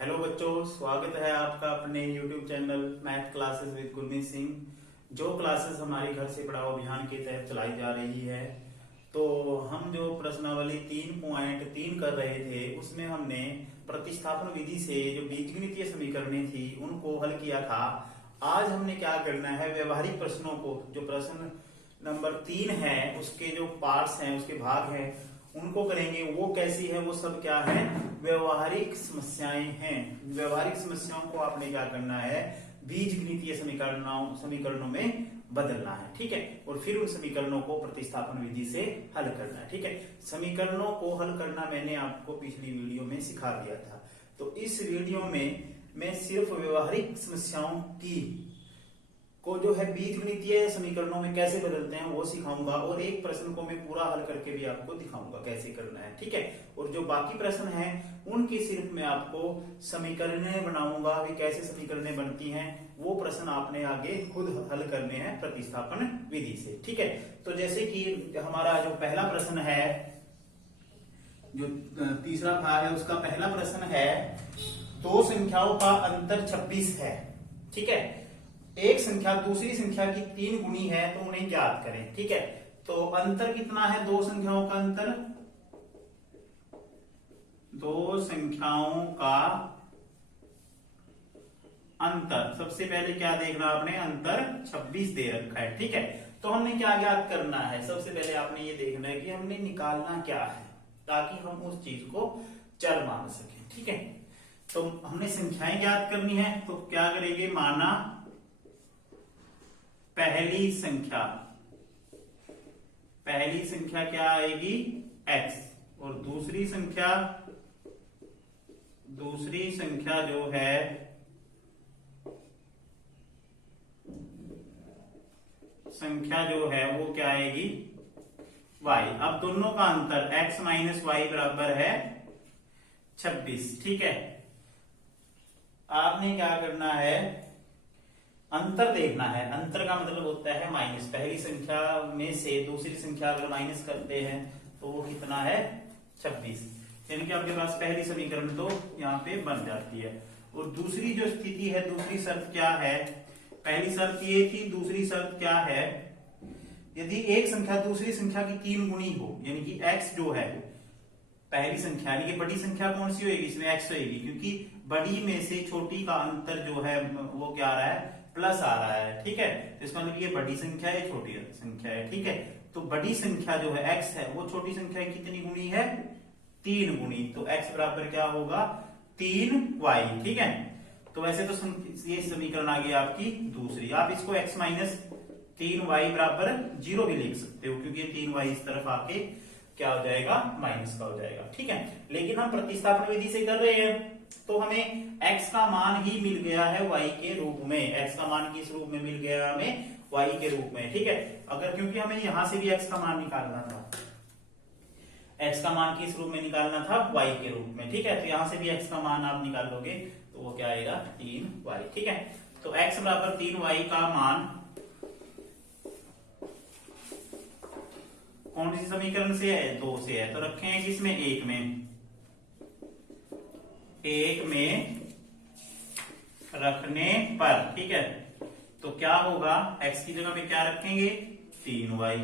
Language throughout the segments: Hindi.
हेलो बच्चों, स्वागत है आपका अपने YouTube channel math classes with Gurmeet Singh. जो क्लासेस हमारी घर से पढ़ाओ अभियान के तहत चलाई जा रही है, तो हम जो प्रश्नावली 3.3 कर रहे थे उसमें हमने प्रतिस्थापन विधि से जो बीजगणितीय समीकरणें थी उनको हल किया था। आज हमने क्या करना है, व्यवहारिक प्रश्नों को, जो प्रश्न नंबर 3 है उसके जो पार्ट्स हैं, उसके भाग हैं, उनको करेंगे। वो कैसी है, वो सब क्या है, व्यवहारिक समस्याएं हैं। व्यवहारिक समस्याओं को आपने क्या करना है, बीजगणितीय समीकरणों में बदलना है, ठीक है। और फिर उन समीकरणों को प्रतिस्थापन विधि से हल करना है, ठीक है। समीकरणों को हल करना मैंने आपको पिछली वीडियो में सिखा दिया था। तो इस वीडियो में मैं सिर्फ व्यवहारिक समस्याओं को जो है बीजगणितीय समीकरणों में कैसे बदलते हैं वो सिखाऊंगा, और एक प्रश्न को मैं पूरा हल करके भी आपको दिखाऊंगा कैसे करना है, ठीक है। और जो बाकी प्रश्न हैं उनकी सिर्फ मैं आपको समीकरणें बनाऊंगा, भी कैसे समीकरणें बनती हैं वो प्रश्न आपने आगे खुद हल करने हैं प्रतिस्थापन विधि से, ठीक है। तो जैसे कि हमारा जो पहला प्रश्न है, जो तीसरा भाग है उसका पहला प्रश्न है, दो संख्याओं का अंतर 26 है, ठीक है। एक संख्या दूसरी संख्या की 3 गुनी है तो उन्हें ज्ञात करें, ठीक है। तो अंतर कितना है, दो संख्याओं का अंतर, दो संख्याओं का अंतर, सबसे पहले क्या देखना आपने, अंतर 26 दे रखा है, ठीक है। तो हमने क्या ज्ञात करना है, सबसे पहले आपने ये देखना है कि हमने निकालना क्या है, ताकि हम उस चीज को चर मान सकें, ठीक है। तो हमने संख्याएं ज्ञात करनी है, तो क्या करेंगे, माना पहली संख्या क्या आएगी, x, और दूसरी संख्या जो है वो क्या आएगी, y। अब दोनों का अंतर x माइनस वाई बराबर है 26, ठीक है। आपने क्या करना है, अंतर देखना है। अंतर का मतलब होता है माइनस, पहली संख्या में से दूसरी संख्या अगर माइनस करते हैं तो वो कितना है, 26, यानी कि आपके पास पहली समीकरण तो यहाँ पे बन जाती है। और दूसरी जो स्थिति है, दूसरी शर्त क्या है, पहली शर्त ये थी, दूसरी शर्त क्या है, यदि एक संख्या दूसरी संख्या की 3 गुनी हो, यानी कि x जो है पहली संख्या, यानी कि बड़ी संख्या कौन सी होगी, इसमें x होगी, क्योंकि बड़ी में से छोटी का अंतर जो है वो क्या आ रहा है, प्लस आ रहा है, ठीक है। तो इसका मतलब ये बड़ी संख्या है, छोटी संख्या है, ठीक है। तो बड़ी संख्या जो है x है वो छोटी संख्या कितनी गुनी है, 3 गुनी। तो x बराबर क्या होगा, 3y, ठीक है। तो वैसे तो ये समीकरण आ गई आपकी दूसरी। आप इसको x माइनस 3y बराबर 0 भी लिख सकते हो, क्योंकि 3y इस तरफ आके क्या हो जाएगा, माइनस का हो जाएगा, ठीक है। लेकिन हम प्रतिस्थापन विधि से कर रहे हैं, तो हमें x का मान ही मिल गया है y के रूप में। x का मान किस रूप में मिल गया हमें, y के रूप में, ठीक है। अगर क्योंकि हमें यहां से भी x का मान निकालना था, x का मान किस रूप में निकालना था, y के रूप में, ठीक है। तो यहां से भी x का मान आप निकालोगे तो वो क्या आएगा, 3y, ठीक है। तो x बराबर 3y का मान कौन सी समीकरण से है, 2 से है, तो रखे हैं किसमें, एक में रखने पर, ठीक है। तो क्या होगा, x की जगह पे क्या रखेंगे, 3y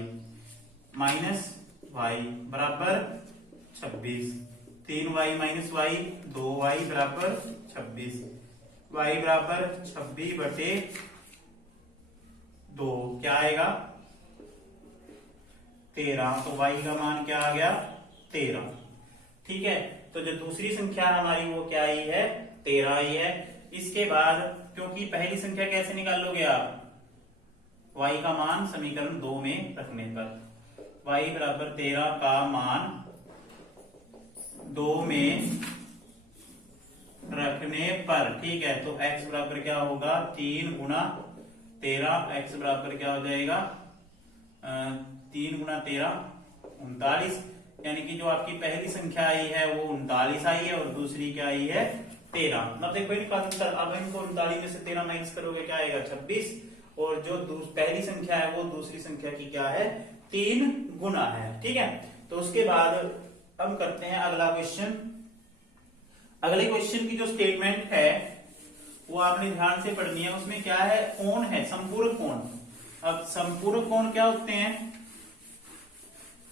माइनस y बराबर 26, 3y माइनस y 2y बराबर 26, y बराबर 26 बटे 2, क्या आएगा, 13। तो y का मान क्या आ गया, 13, ठीक है। तो जो दूसरी संख्या हमारी वो क्या आई है, 13 आई है। इसके बाद क्योंकि पहली संख्या कैसे निकालोगे आप, y का मान समीकरण 2 में रखने पर, y बराबर 13 का मान 2 में रखने पर, ठीक है। तो x बराबर क्या होगा, 3 गुना 13, x बराबर क्या हो जाएगा, 3 गुना 13 39, यानी कि जो आपकी पहली संख्या आई है वो 39 आई है, और दूसरी क्या आई है, 13। मतलब देखो इनका अंतर, अब इनको 39 में से 13 माइनस करोगे क्या आएगा, 26, और जो पहली संख्या है वो दूसरी संख्या की क्या है, 3 गुना है, ठीक है। तो उसके बाद हम करते हैं अगला क्वेश्चन। अगले क्वेश्चन की जो स्टेटमेंट है वो आपने ध्यान से पढ़नी है। उसमें क्या है, कोण है, संपूरक कोण। अब संपूरक कोण क्या होते हैं,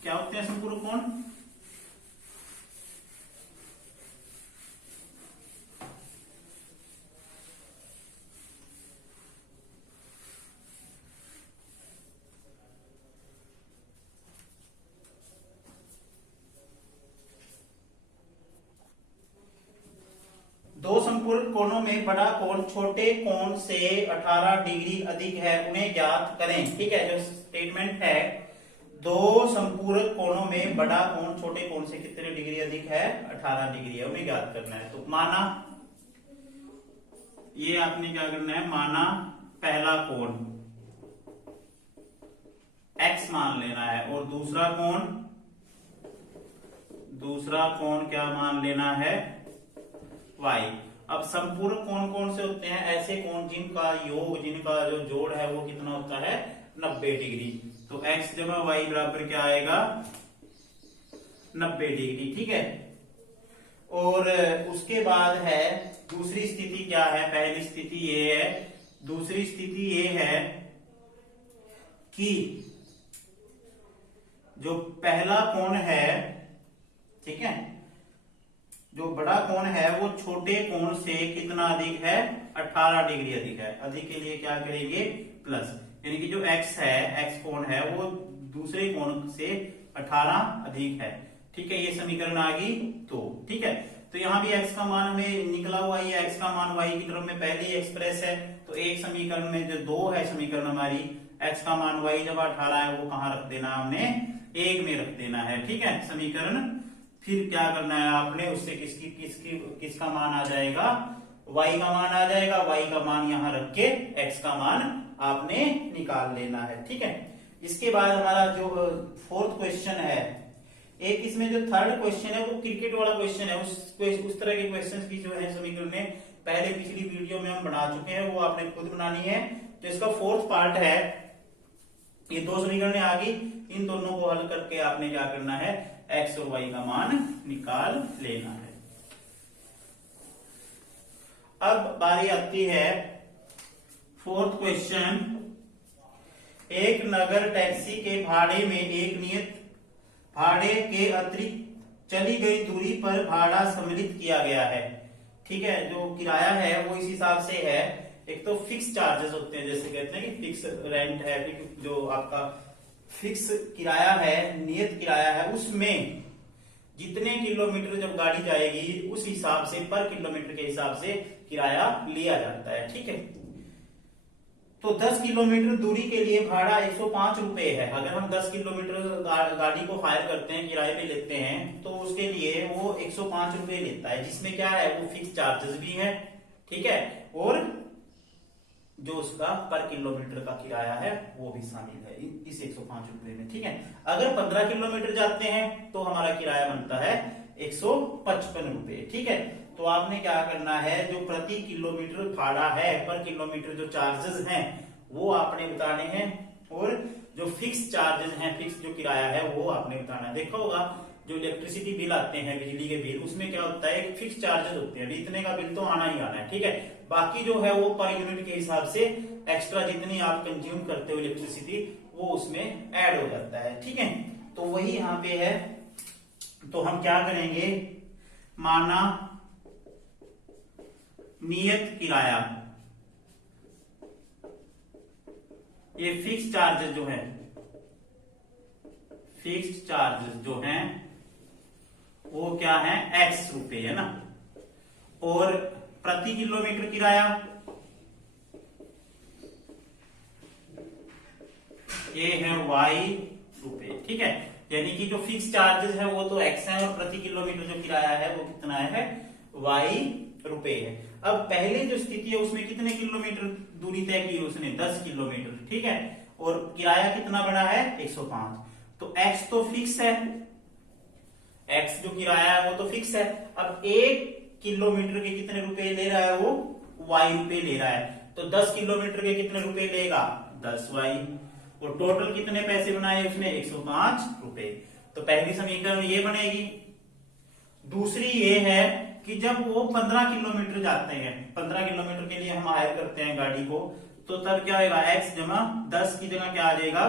क्या होते हैं संपूरक कोण? दो संपूरक कोणों में बड़ा कोण छोटे कोण से 18 डिग्री अधिक है, उन्हें ज्ञात करें। ठीक है, जो स्टेटमेंट है, दो संपूरक कोणों में बड़ा कोण छोटे कोण से कितने डिग्री अधिक है, 18 डिग्री है, उन्हें ज्ञात करना है। तो माना, ये आपने क्या करना है, माना पहला कोण x मान लेना है और दूसरा कोण क्या मान लेना है, y। अब संपूरक कोण कौन से होते हैं, ऐसे कोण जिनका योग, जिनका जो जोड़ है वो कितना होता है, 90 डिग्री। तो x जमा y बराबर क्या आएगा, 90 डिग्री। ठीक है, और उसके बाद है दूसरी स्थिति क्या है, पहली स्थिति ये है, दूसरी स्थिति ये है कि जो पहला कोण है, ठीक है, जो बड़ा कोण है वो छोटे कोण से कितना अधिक है, 18 डिग्री अधिक है। अधिक के लिए क्या करेंगे, प्लस, यानी कि जो x है, x कोण है वो दूसरे कोण से 18 अधिक है। ठीक है, ये समीकरण आ गई। तो ठीक है, तो यहाँ भी x का मान हमें निकला हुआ है, x का मान y की तरफ में पहले ही एक्सप्रेस है। तो एक समीकरण में जो दो है समीकरण हमारी, x का मान y जब 18 है वो कहाँ रख देना, हमने एक में रख देना है। ठीक है, समीकरण फिर क्या करना है आपने, उससे किसका मान आ जाएगा, y का मान आ जाएगा। y का मान यहां रख के x का मान आपने निकाल लेना है। ठीक है, इसके बाद हमारा जो फोर्थ क्वेश्चन है, एक इसमें जो थर्ड क्वेश्चन है वो क्रिकेट वाला क्वेश्चन है। उस तरह के क्वेश्चन की जो है समीकरण में पहले पिछली वीडियो में हम बना चुके हैं, वो आपने खुद बनानी है। तो इसका फोर्थ पार्ट है, ये दो समीकरण आ गई, इन दोनों को हल करके आपने क्या करना है, x और y का मान निकाल लेना है। अब बारी आती है फोर्थ क्वेश्चन, एक नगर टैक्सी के भाड़े में एक नियत भाड़े के अतिरिक्त चली गई दूरी पर भाड़ा सम्मिलित किया गया है। ठीक है, जो किराया है वो इस हिसाब से है, एक तो फिक्स चार्जेस होते हैं, जैसे कहते हैं कि फिक्स रेंट है, जो आपका फिक्स किराया है, नियत किराया है, उसमें जितने किलोमीटर जब गाड़ी जाएगी उस हिसाब से पर किलोमीटर के हिसाब से किराया लिया जाता है। ठीक है, तो 10 किलोमीटर दूरी के लिए भाड़ा 105 रुपए है। अगर हम 10 किलोमीटर गाड़ी को हायर करते हैं, किराए पे लेते हैं, तो उसके लिए वो 105 रुपए लेता है, जिसमें क्या है, वो फिक्स चार्जेस भी है। ठीक है, और जो उसका पर किलोमीटर का किराया है वो भी शामिल है इस 105 रुपए में। ठीक है, अगर 15 किलोमीटर जाते हैं तो हमारा किराया बनता है 155 रुपए। ठीक है, तो आपने क्या करना है, जो प्रति किलोमीटर भाड़ा है, पर किलोमीटर जो चार्जेस हैं वो आपने बताने हैं, और जो फिक्स चार्जेस हैं, फिक्स जो किराया है वो आपने बताना है। देखा होगा जो इलेक्ट्रिसिटी बिल आते हैं, बिजली के बिल, उसमें क्या होता है, फिक्स चार्जेस होते हैं, इतने का बिल तो आना ही आना है। ठीक है, बाकी जो है वो पर यूनिट के हिसाब से एक्स्ट्रा जितनी आप कंज्यूम करते हो इलेक्ट्रिसिटी वो उसमें ऐड हो जाता है। ठीक है, तो वही यहाँ पे है। तो हम क्या करेंगे, माना नियत किराया, ये फिक्स चार्जेस जो है, फिक्स चार्जेस जो हैं वो क्या है, x रुपए है ना, और प्रति किलोमीटर किराया ये है y रुपए। ठीक है, यानी कि जो फिक्स चार्जेस है वो तो x है, और प्रति किलोमीटर जो किराया है वो कितना है, y रुपए है। अब पहले जो स्थिति है उसमें कितने किलोमीटर दूरी तय की उसने, 10 किलोमीटर। ठीक है, और किराया कितना बड़ा है, 105। तो x तो फिक्स है, x जो किराया है वो तो फिक्स है। अब 1 किलोमीटर के कितने रुपए ले रहा है वो, y रुपए ले रहा है। तो 10 किलोमीटर के कितने रुपए लेगा, 10y, और टोटल कितने पैसे बनाए उसने, 105 रुपए। तो पहली समीकरण ये बनेगी। दूसरी ये है कि जब वो 15 किलोमीटर जाते हैं, 15 किलोमीटर के लिए हम हायर करते हैं गाड़ी को, तो तब क्या होगा, x जमा 10 की जगह क्या आ जाएगा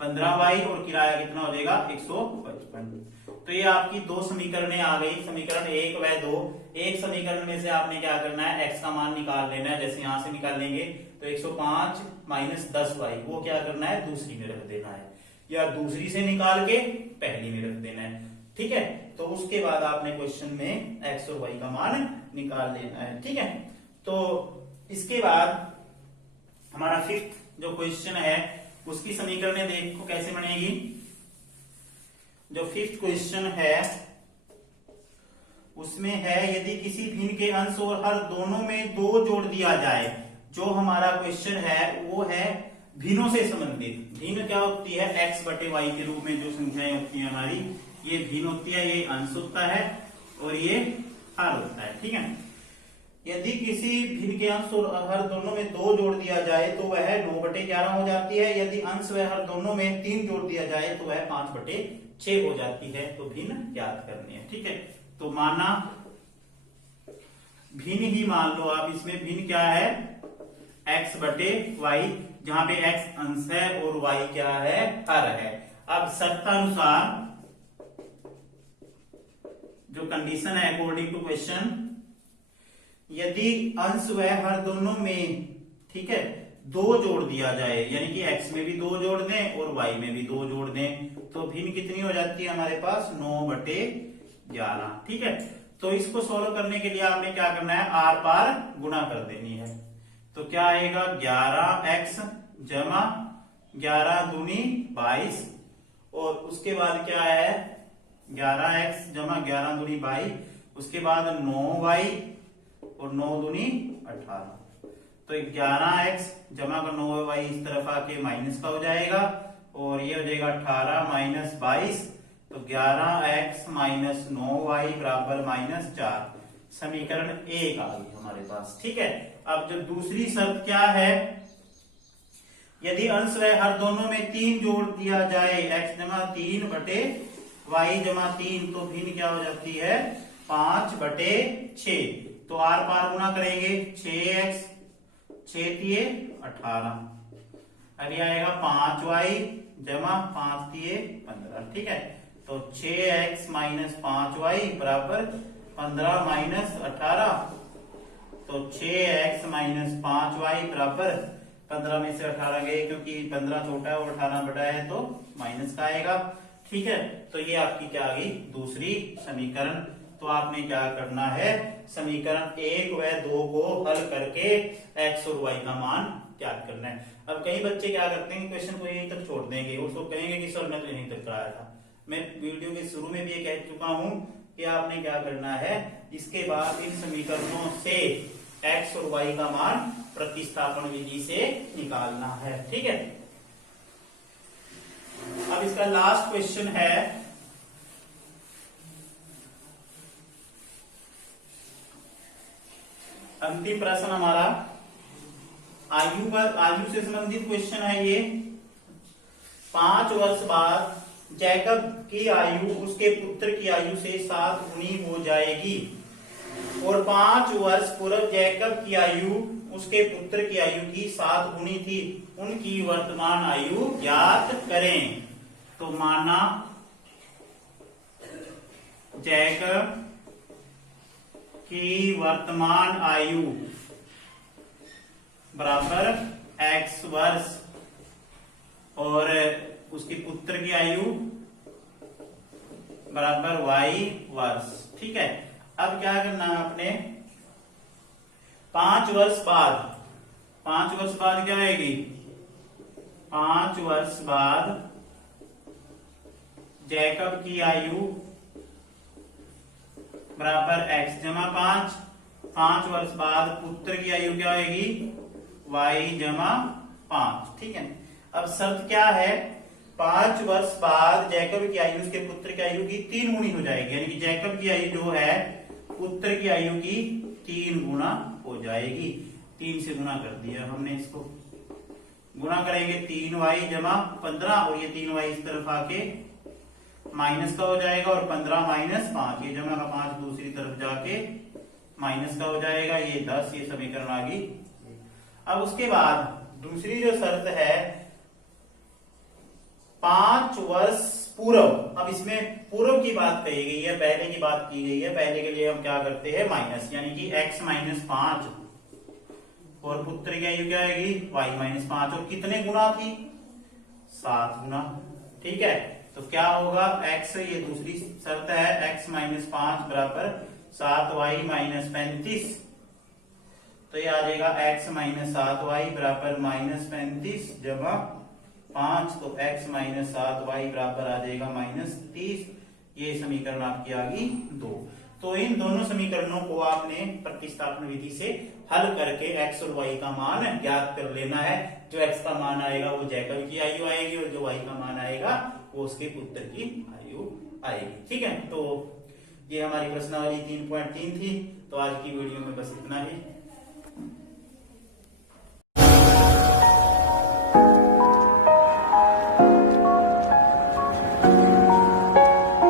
15y, और किराया कितना हो जाएगा 155। तो ये आपकी दो समीकरणें आ गई, समीकरण 1 व 2। एक समीकरण में से आपने क्या करना है, x का मान निकाल लेना है। जैसे यहां से निकालेंगे तो 105 माइनस 10y, वो क्या करना है, दूसरी में रख देना है, या दूसरी से निकाल के पहली में रख देना है। ठीक है, तो उसके बाद आपने क्वेश्चन में x और y का मान निकाल लेना है। ठीक है, तो इसके बाद हमारा फिफ्थ जो क्वेश्चन है उसकी समीकरणें देखो कैसे बनेगी। जो फिफ्थ क्वेश्चन है उसमें है, यदि किसी भिन्न के अंश और हर दोनों में 2 जोड़ दिया जाए। जो हमारा क्वेश्चन है वो है भिन्नों से संबंधित। भिन्न क्या होती है, x बटे y के रूप में जो संख्याएं होती है हमारी, ये भिन्न होती है, ये अंश होता है और ये हर होता है। ठीक है, यदि किसी भिन्न के अंश और हर दोनों में 2 जोड़ दिया जाए तो वह 9/11 हो जाती है। यदि अंश व हर दोनों में 3 जोड़ दिया जाए तो वह 5/6 हो जाती है। तो भिन्न ज्ञात करनी है। ठीक है, तो माना भिन्न ही मान लो आप, इसमें भिन्न क्या है, x बटे y, जहां पे x अंश है और y क्या है, हर है। अब शर्तानुसार जो कंडीशन है अकॉर्डिंग टू क्वेश्चन, यदि अंश व हर दोनों में, ठीक है, 2 जोड़ दिया जाए, यानी कि x में भी 2 जोड़ दें और y में भी 2 जोड़ दें, तो भिन्न कितनी हो जाती है हमारे पास, 9/11। ठीक है, तो इसको सोल्व करने के लिए आपने क्या करना है, आर पार गुणा कर देनी है। तो क्या आएगा, 11x जमा 11 दूनी 22, और उसके बाद क्या है, 11x जमा 11 दूनी 22, उसके बाद 9y और 9 दूनी 18। तो 11x जमा का 9y इस तरफ आके माइनस का हो जाएगा, और ये हो जाएगा 18 माइनस 22, तो 11x माइनस 9y बराबर -4। समीकरण 1 आ गई हमारे पास। ठीक है, अब जो दूसरी शर्त क्या है, यदि अंश व हर दोनों में 3 जोड़ दिया जाए, x जमा 3 बटे y जमा 3, तो भिन्न क्या हो जाती है, 5/6। तो आर पार गुणा करेंगे, 6x 6 तिये 18, अब ये आएगा 5y जमा 5 तिये 15। ठीक है, तो 6x माइनस 5y बराबर 15 माइनस 18, तो 6x माइनस 5y बराबर 15 में से 18 गए, क्योंकि 15 छोटा है और 18 बड़ा है तो माइनस का आएगा। ठीक है, तो ये आपकी क्या आ गई, दूसरी समीकरण। तो आपने क्या करना है, समीकरण 1 व 2 को हल करके x और y का मान ज्ञात करना है। अब कई बच्चे क्या करते हैं, क्वेश्चन को यहीं तक छोड़ देंगे, वो सब कहेंगे कि सर मैं तो यहीं तक कराया था। मैं वीडियो के शुरू में भी ये कह चुका हूं कि आपने क्या करना है, इसके बाद इन समीकरणों से x और y का मान प्रतिस्थापन विधि से निकालना है। ठीक है, अब इसका लास्ट क्वेश्चन है, अंतिम प्रश्न हमारा आयु से संबंधित क्वेश्चन है ये। 5 वर्ष बाद जैकब की आयु उसके पुत्र की आयु से 7 गुनी हो जाएगी, और 5 वर्ष पूर्व जैकब की आयु उसके पुत्र की आयु की 7 गुनी थी। उनकी वर्तमान आयु ज्ञात करें। तो माना जैकब की वर्तमान आयु बराबर x वर्ष और उसके पुत्र की आयु बराबर y वर्ष। ठीक है, अब क्या करना है आपने, 5 वर्ष बाद क्या आएगी, 5 वर्ष बाद जैकब की आयु बराबर x जमा 5 वर्ष बाद पुत्र की आयु क्या आएगी, y जमा 5। ठीक है, अब शर्त क्या है, 5 वर्ष बाद जैकब की आयु उसके पुत्र की आयु की 3 गुनी हो जाएगी, यानी कि जैकब की आयु जो है पुत्र की आयु की 3 गुना हो जाएगी। 3 से गुना कर दिया हमने, इसको गुणा करेंगे 3y जमा 15, और ये 3y इस तरफ आके माइनस का हो जाएगा और 15 माइनस 5, ये जमा का 5 दूसरी तरफ जाके माइनस का हो जाएगा, ये 10, ये समीकरण आ गई। अब उसके बाद दूसरी जो शर्त है 5 वर्ष पूर्व, अब इसमें पूर्व की बात कही गई है, पहले की बात की गई है, पहले के लिए हम क्या करते हैं माइनस, यानी कि x माइनस 5 और पुत्र की आयु क्या आएगी y माइनस 5, और कितने गुना थी 7 गुना। ठीक है, तो क्या होगा x, ये दूसरी शर्त है, x माइनस 5 बराबर 7y माइनस 35, तो ये आ जाएगा x माइनस 7y बराबर माइनस 35 जमा 5, तो x माइनस 7y बराबर आ जाएगा माइनस 30, ये समीकरण आपकी आ गई 2। तो इन दोनों समीकरणों को आपने प्रतिस्थापन विधि से हल करके x और y का मान ज्ञात कर लेना है। जो x का मान आएगा वो जैकब की आयु आएगी और जो y का मान आएगा वो उसके पुत्र की आयु आएगी। ठीक है, तो ये हमारी प्रश्नावली 3.3 थी। तो आज की वीडियो में बस इतना ही।